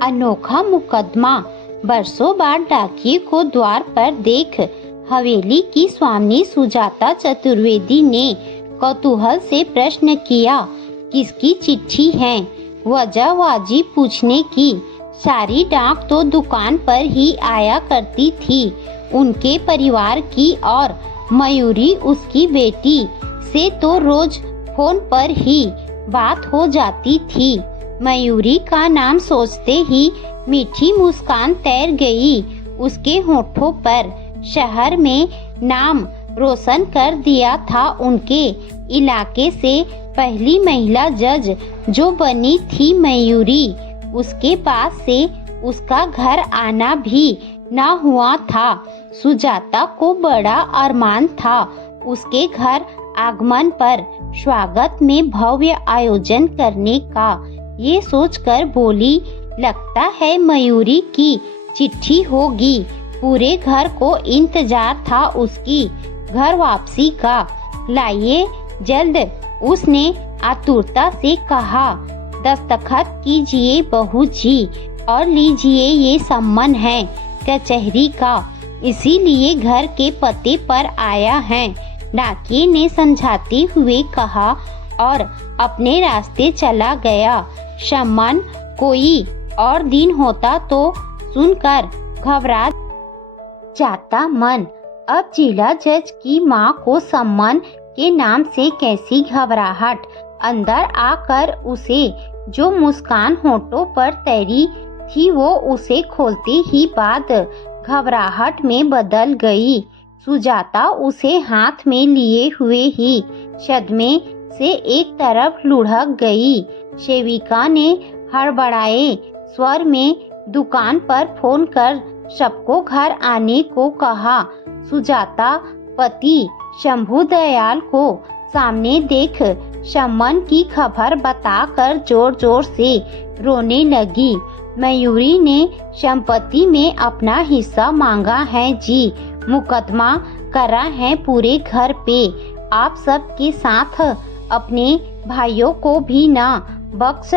अनोखा मुकदमा। बरसों बाद डाकिये को द्वार पर देख हवेली की स्वामी सुजाता चतुर्वेदी ने कौतूहल से प्रश्न किया, किसकी चिट्ठी है? वजहवाजी पूछने की। सारी डाक तो दुकान पर ही आया करती थी, उनके परिवार की, और मयूरी उसकी बेटी से तो रोज फोन पर ही बात हो जाती थी। मयूरी का नाम सोचते ही मीठी मुस्कान तैर गई उसके होठों पर। शहर में नाम रोशन कर दिया था उनके इलाके से पहली महिला जज जो बनी थी मयूरी। उसके बाद से उसका घर आना भी ना हुआ था। सुजाता को बड़ा अरमान था उसके घर आगमन पर स्वागत में भव्य आयोजन करने का। ये सोचकर बोली, लगता है मयूरी की चिट्ठी होगी। पूरे घर को इंतजार था उसकी घर वापसी का। लाइए जल्द, उसने आतुरता से कहा। दस्तखत कीजिए बहू जी और लीजिए, ये सम्मन है कचहरी का, इसीलिए घर के पते पर आया है, डाकिये ने समझाते हुए कहा और अपने रास्ते चला गया। सम्मन कोई और दिन होता तो सुनकर घबरा जाता मन। अब जिला जज की माँ को सम्मन के नाम से कैसी घबराहट। अंदर आकर उसे जो मुस्कान होठों पर तैरी थी वो उसे खोलते ही बाद घबराहट में बदल गई। सुजाता उसे हाथ में लिए हुए ही सदमे से एक तरफ लुढ़क गई। सेविका ने हड़बड़ाए स्वर में दुकान पर फोन कर सबको घर आने को कहा। सुजाता पति शंभू दयाल को सामने देख सम्मन की खबर बताकर जोर जोर से रोने लगी। मयूरी ने संपत्ति में अपना हिस्सा मांगा है जी, मुकदमा करा है पूरे घर पे। आप सब के साथ अपने भाइयों को भी ना बख्श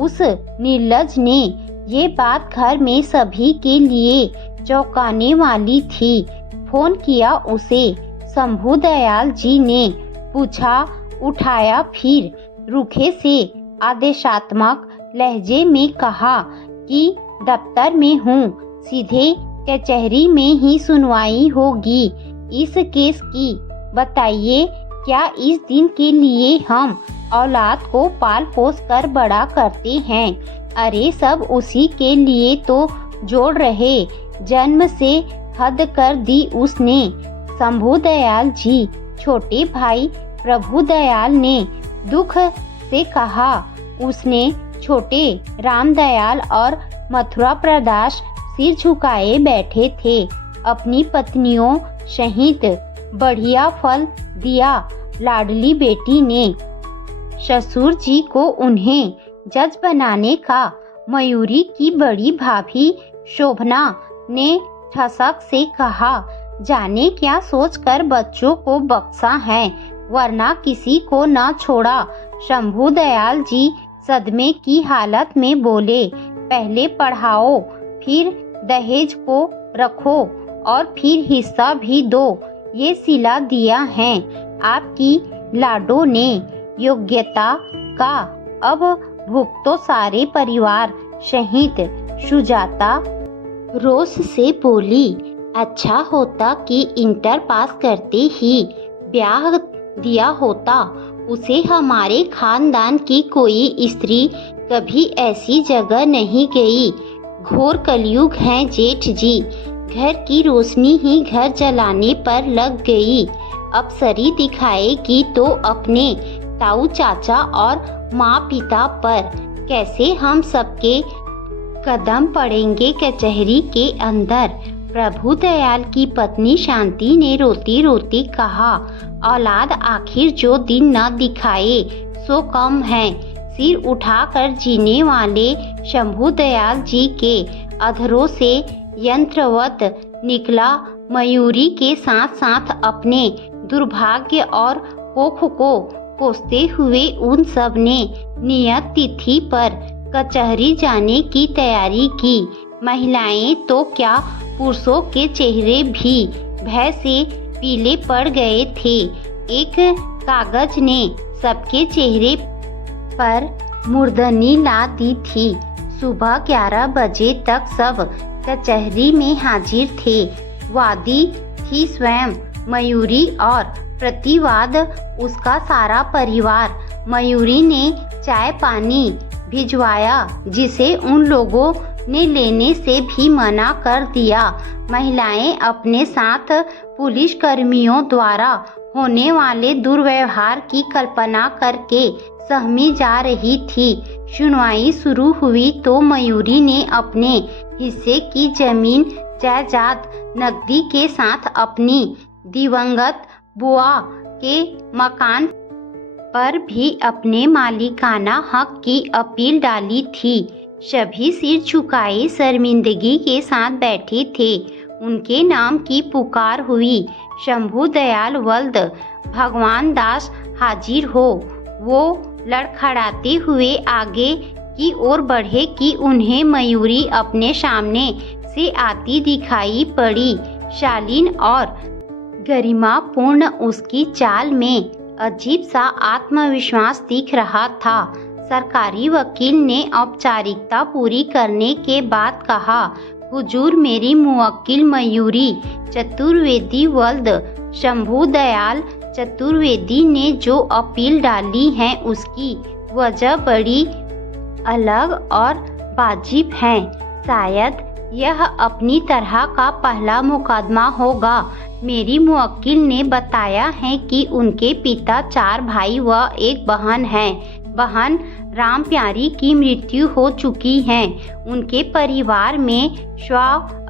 उस निर्लज ने। ये बात घर में सभी के लिए चौंकाने वाली थी। फोन किया उसे शंभू दयाल जी ने, पूछा उठाया, फिर रूखे से आदेशात्मक लहजे में कहा कि दफ्तर में हूँ, सीधे कचहरी में ही सुनवाई होगी इस केस की। बताइए, क्या इस दिन के लिए हम औलाद को पाल पोस कर बड़ा करते हैं? अरे सब उसी के लिए तो जोड़ रहे, जन्म से हद कर दी उसने। शंभू दयाल जी, छोटे भाई प्रभु दयाल ने दुख से कहा। उसने छोटे राम दयाल और मथुरा प्रदास सिर झुकाए बैठे थे। अपनी पत्नियों सहित बढ़िया फल दिया लाडली बेटी ने। ससुर जी को उन्हें जज बनाने का मयूरी की बड़ी भाभी शोभना ने ठसक से कहा। जाने क्या सोचकर बच्चों को बख्शा है, वरना किसी को न छोड़ा। शंभू दयाल जी सदमे की हालत में बोले, पहले पढ़ाओ, फिर दहेज को रखो और फिर हिस्सा भी दो। ये सिला दिया है आपकी लाडो ने योग्यता का, अब भुगतो सारे परिवार सहित। सुजाता रोष से बोली, अच्छा होता कि इंटर पास करते ही ब्याह दिया होता उसे। हमारे खानदान की कोई स्त्री कभी ऐसी जगह नहीं गई। घोर कलयुग है जेठ जी, घर की रोशनी ही घर जलाने पर लग गई। अब सरी दिखाएगी तो अपने ताऊ चाचा और माँ पिता पर। कैसे हम सबके कदम पड़ेंगे कचहरी के अंदर। प्रभु दयाल की पत्नी शांति ने रोती रोती कहा, औलाद आखिर जो दिन न दिखाए सो कम है। सिर उठाकर जीने वाले शंभू दयाल जी के अधरों से यंत्रवत निकला। मयूरी के साथ साथ अपने दुर्भाग्य और कोख को कोसते हुए उन सब ने नियत तिथि पर कचहरी जाने की तैयारी की। महिलाएं तो क्या, पुरुषों के चेहरे भी भय से पीले पड़ गए थे। एक कागज ने सबके चेहरे पर मुर्दनी ला दी थी। सुबह 11 बजे तक सब कचहरी में हाजिर थे। वादी थी स्वयं मयूरी और प्रतिवाद उसका सारा परिवार। मयूरी ने चाय पानी भिजवाया, जिसे उन लोगों ने लेने से भी मना कर दिया। महिलाएं अपने साथ पुलिस कर्मियों द्वारा होने वाले दुर्व्यवहार की कल्पना करके सहमी जा रही थी। सुनवाई शुरू हुई तो मयूरी ने अपने हिस्से की जमीन जायदाद नकदी के साथ अपनी दिवंगत बुआ के मकान पर भी अपने मालिकाना हक की अपील डाली थी। सभी सिर झुकाए शर्मिंदगी के साथ बैठे थे। उनके नाम की पुकार हुई, शंभू दयाल वल्द भगवान दास हाजिर हो। वो लड़खड़ाते हुए आगे की ओर बढ़े कि उन्हें मयूरी अपने सामने से आती दिखाई पड़ी। शालीन और गरिमापूर्ण उसकी चाल में अजीब सा आत्मविश्वास दिख रहा था। सरकारी वकील ने औपचारिकता पूरी करने के बाद कहा, हुजूर, मेरी मुवक्किल मयूरी चतुर्वेदी वल्द शंभू दयाल चतुर्वेदी ने जो अपील डाली है उसकी वजह बड़ी अलग और वाजिब है। शायद यह अपनी तरह का पहला मुकदमा होगा। मेरी मुवक्किल ने बताया है कि उनके पिता 4 भाई व 1 बहन है। बहन राम प्यारी की मृत्यु हो चुकी है। उनके परिवार में स्व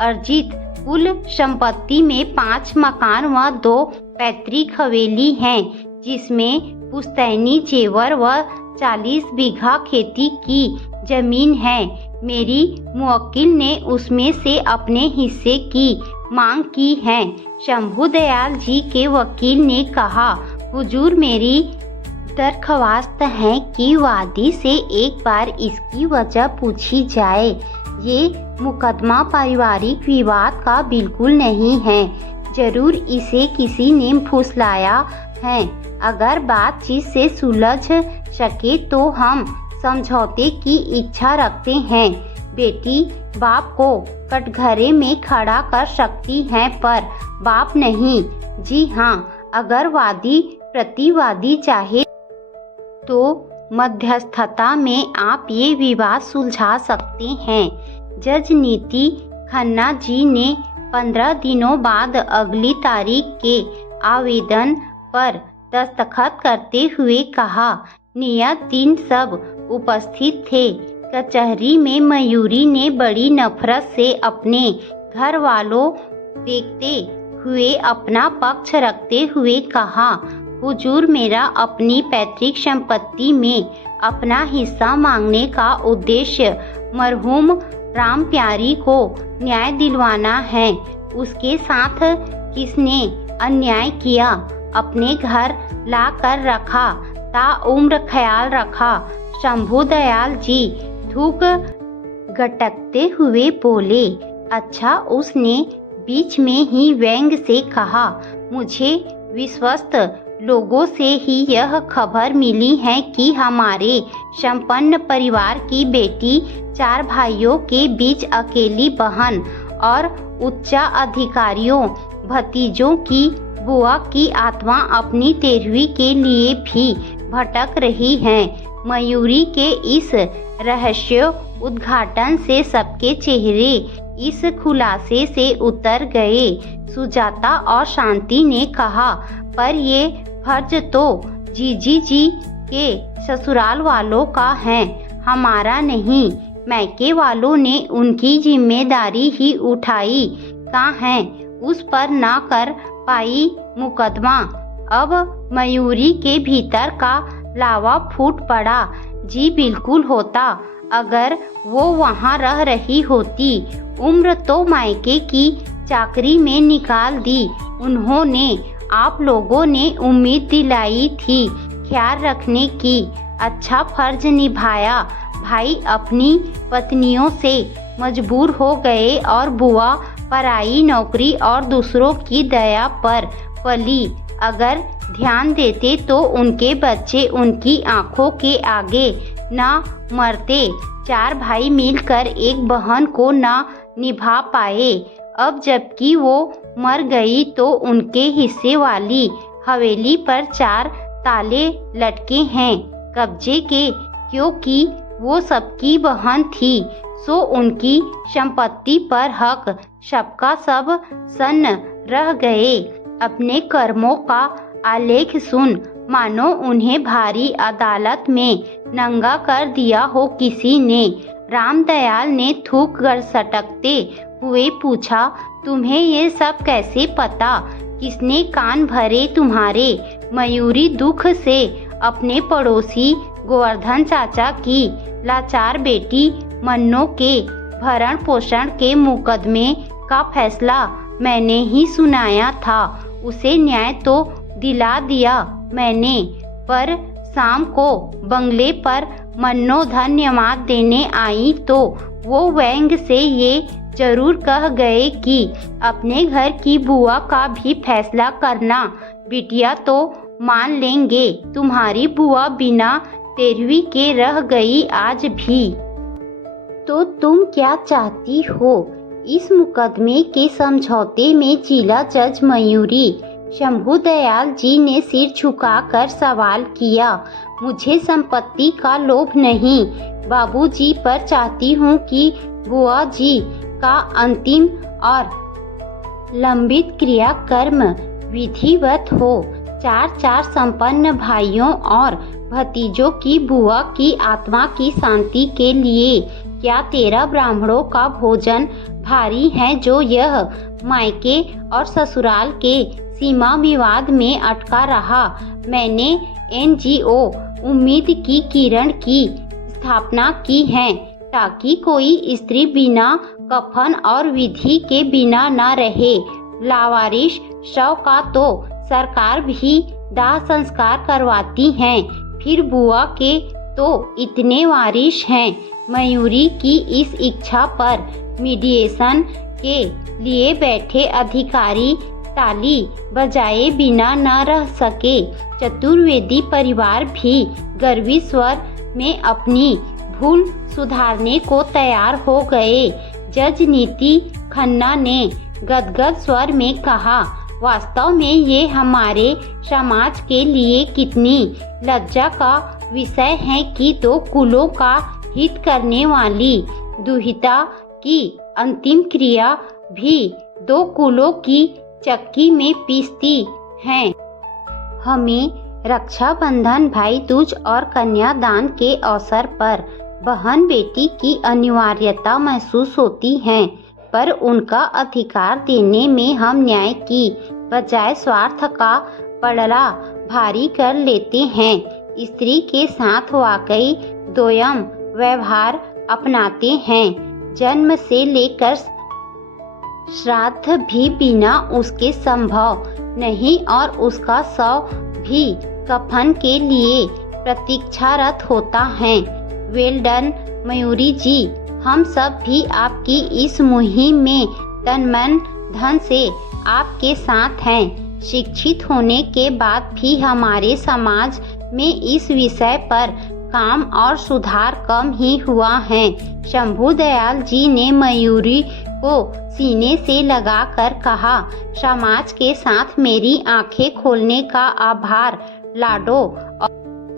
अर्जित कुल संपत्ति में 5 मकान व 2 पैतृक हवेली हैं, जिसमें पुश्तैनी जेवर व 40 बीघा खेती की जमीन है। मेरी मुवक्किल ने उसमें से अपने हिस्से की मांग की है। शंभू दयाल जी के वकील ने कहा, हुजूर, मेरी दरख्वास्त है कि वादी से एक बार इसकी वजह पूछी जाए। ये मुकदमा पारिवारिक विवाद का बिल्कुल नहीं है। जरूर इसे किसी ने फुसलाया है। अगर बातचीत से सुलझ सके तो हम समझौते की इच्छा रखते हैं। बेटी बाप को कटघरे में खड़ा कर सकती है, पर बाप नहीं। जी हाँ, अगर वादी प्रतिवादी चाहे तो मध्यस्थता में आप ये विवाद सुलझा सकते हैं। जज नीति खन्ना जी ने 15 दिनों बाद अगली तारीख के आवेदन पर दस्तखत करते हुए कहा। नियत दिन सब उपस्थित थे। कचहरी में मयूरी ने बड़ी नफरत से अपने घर वालों देखते हुए अपना पक्ष रखते हुए कहा, हुजूर, मेरा अपनी पैतृक संपत्ति में अपना हिस्सा मांगने का उद्देश्य मरहूम राम प्यारी को न्याय दिलवाना है। उसके साथ किसने अन्याय किया, अपने घर ला कर रखा, ताउम्र ख्याल रखा। शंभू दयाल जी धूक गटकते हुए बोले। अच्छा, उसने बीच में ही व्यंग से कहा, मुझे विश्वस्त लोगों से ही यह खबर मिली है कि हमारे संपन्न परिवार की बेटी 4 भाइयों के बीच अकेली बहन और उच्च अधिकारियों भतीजों की बुआ की आत्मा अपनी 13वीं के लिए भी भटक रही है। मयूरी के इस रहस्य उद्घाटन से सबके चेहरे इस खुलासे से उतर गए। सुजाता और शांति ने कहा, पर ये फर्ज तो जीजी जी के ससुराल वालों का है, हमारा नहीं। मैके वालों ने उनकी जिम्मेदारी ही उठाई। कहाँ है, उस पर ना कर पाई मुकदमा। अब मयूरी के भीतर का लावा फूट पड़ा। जी बिल्कुल होता, अगर वो वहाँ रह रही होती। उम्र तो मायके की चाकरी में निकाल दी उन्होंने। आप लोगों ने उम्मीद दिलाई थी ख्याल रखने की। अच्छा फर्ज निभाया। भाई अपनी पत्नियों से मजबूर हो गए और बुआ पराई नौकरी और दूसरों की दया पर पली। अगर ध्यान देते तो उनके बच्चे उनकी आंखों के आगे ना मरते। 4 भाई मिलकर एक बहन को ना निभा पाए। अब जबकि वो मर गई तो उनके हिस्से वाली हवेली पर 4 ताले लटके हैं कब्जे के, क्योंकि वो सबकी बहन थी। सो उनकी संपत्ति पर हक सबका सब सन्न रह गए। अपने कर्मों का आलेख सुन मानो उन्हें भारी अदालत में नंगा कर दिया हो किसी ने। रामदयाल ने थूक कर सटकते हुए पूछा, तुम्हें ये सब कैसे पता? किसने कान भरे तुम्हारे? मयूरी दुख से अपने पड़ोसी गोवर्धन चाचा की लाचार बेटी मन्नो के भरण पोषण के मुकदमे का फैसला मैंने ही सुनाया था। उसे न्याय तो दिला दिया मैंने, पर शाम को बंगले पर मन्नो धन्यवाद देने आई तो वो व्यंग से ये जरूर कह गए कि अपने घर की बुआ का भी फैसला करना। बिटिया तो मान लेंगे, तुम्हारी बुआ बिना 13वीं के रह गई आज भी। तो तुम क्या चाहती हो? इस मुकदमे के समझौते में जिला जज मयूरी शंभुदयाल जी ने सिर झुकाकर सवाल किया। मुझे संपत्ति का लोभ नहीं, बाबूजी पर चाहती हूँ कि बुआ जी का अंतिम और लंबित क्रियाकर्म विधिवत हो। 4 संपन्न भाइयों और भतीजों की बुआ की आत्मा की शांति के लिए क्या 13 ब्राह्मणों का भोजन भारी है जो यह मायके और ससुराल के सीमा विवाद में अटका रहा। मैंने NGO उम्मीद की किरण की स्थापना की है ताकि कोई स्त्री बिना कफन और विधि के बिना न रहे। लावारिश शव का तो सरकार भी दाह संस्कार करवाती है, फिर बुआ के तो इतने वारिश हैं। मयूरी की इस इच्छा पर मीडिएशन के लिए बैठे अधिकारी ताली बजाए बिना न रह सके। चतुर्वेदी परिवार भी गर्वी स्वर में अपनी भूल सुधारने को तैयार हो गए। जज नीति खन्ना ने गदगद स्वर में कहा, वास्तव में ये हमारे समाज के लिए कितनी लज्जा का विषय है कि 2 कुलों का हित करने वाली दुहिता की अंतिम क्रिया भी 2 कुलों की चक्की में पीसती हैं। हमें रक्षाबंधन, भाई दूज और कन्यादान के अवसर पर बहन बेटी की अनिवार्यता महसूस होती है, पर उनका अधिकार देने में हम न्याय की बजाय स्वार्थ का पड़ला भारी कर लेते हैं। स्त्री के साथ वाकई दोयम व्यवहार अपनाते हैं। जन्म से लेकर श्राद्ध भी बिना उसके संभव नहीं और उसका शव भी कफन के लिए प्रतीक्षारत होता है। वेल डन मयूरी जी, हम सब भी आपकी इस मुहिम में तन मन धन से आपके साथ हैं। शिक्षित होने के बाद भी हमारे समाज में इस विषय पर काम और सुधार कम ही हुआ है। शंभुदयाल जी ने मयूरी को सीने से लगाकर कहा, समाज के साथ मेरी आंखें खोलने का आभार लाडो।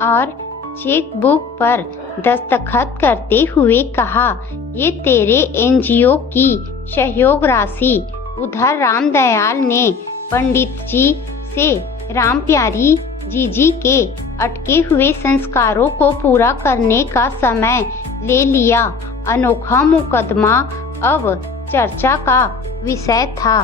और चेक बुक पर दस्तखत करते हुए कहा, ये तेरे NGO की सहयोग राशि। उधर रामदयाल ने पंडित जी से रामप्यारी जीजी के अटके हुए संस्कारों को पूरा करने का समय ले लिया। अनोखा मुकदमा अब चर्चा का विषय था।